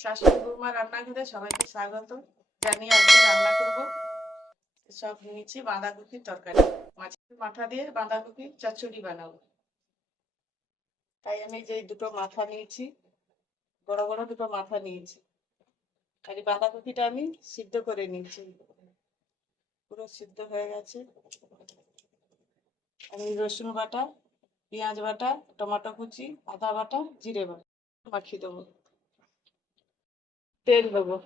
শাশুড়ি বৌমা রান্নাঘরে সবাইকে স্বাগত জানিয়ে আজকে রান্না করব। সব নিয়েছি বাঁধাকপির তরকারি, মাছের মাথা দিয়ে বাঁধাকপির চচ্চড়ি বানাবো। তাই আমি যে দুটো মাথা নিয়েছি, বড় বড় দুটো মাথা নিয়েছি। আর এই বাঁধাকপিটা আমি সিদ্ধ করে নিয়েছি, পুরো সিদ্ধ হয়ে গেছে। আমি রসুন বাটা, পেঁয়াজ বাটা, টমেটো কুচি, আদা বাটা, জিরে বাটা মাখিয়ে দেবো। তেল দেবো,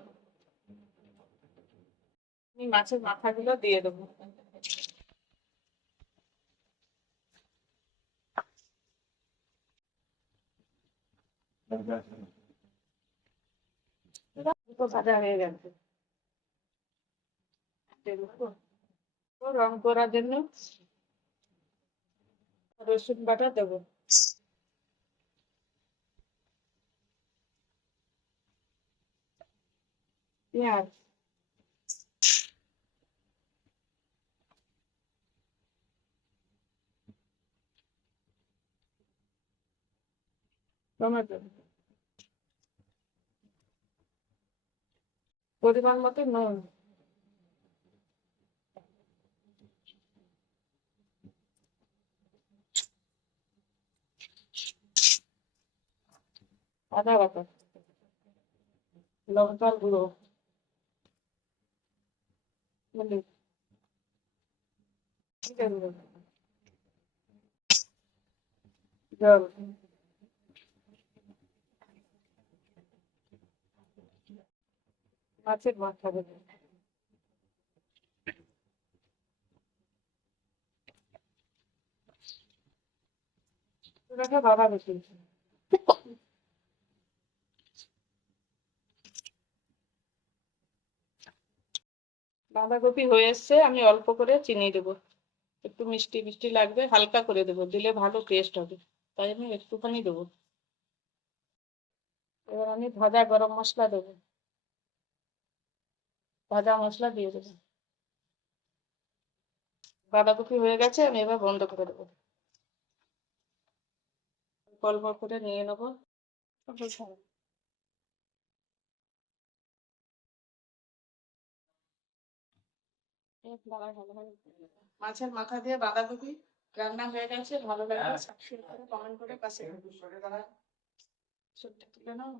আমি মাছের মাথাগুলো দিয়ে দেবো। দুটো ভাজা হয়ে গেছে, রং করার জন্য রসুন বাটা দেবো, পেঁয়াজ, টমেটো, পরিমাণ মতো নুন, আদা বাটা, লঙ্কার গুঁড়ো, হলুদ, জিরে গুঁড়ো, জল, মাছের মাথা দেবো। বাবা বেশি বাঁধাকপি হয়ে এসছে, আমি অল্প করে চিনি দেবো, একটু মিষ্টি মিষ্টি লাগবে, হালকা করে দেবো, দিলে ভালো টেস্ট হবে, তাই আমি একটুখানি দেবো। এবার আমি ভাজা গরম মশলা দেবো, ভাজা মশলা দিয়ে দেবো। বাঁধাকপি হয়ে গেছে, আমি এবার বন্ধ করে দেবো, অল্প করে নিয়ে নেবো। মাছের মাথা দিয়ে বাঁধাকপি রান্না হয়ে গেছে, ভালো লাগলে সাবস্ক্রাইব করে কমেন্ট করে পাশে তুলে নাও।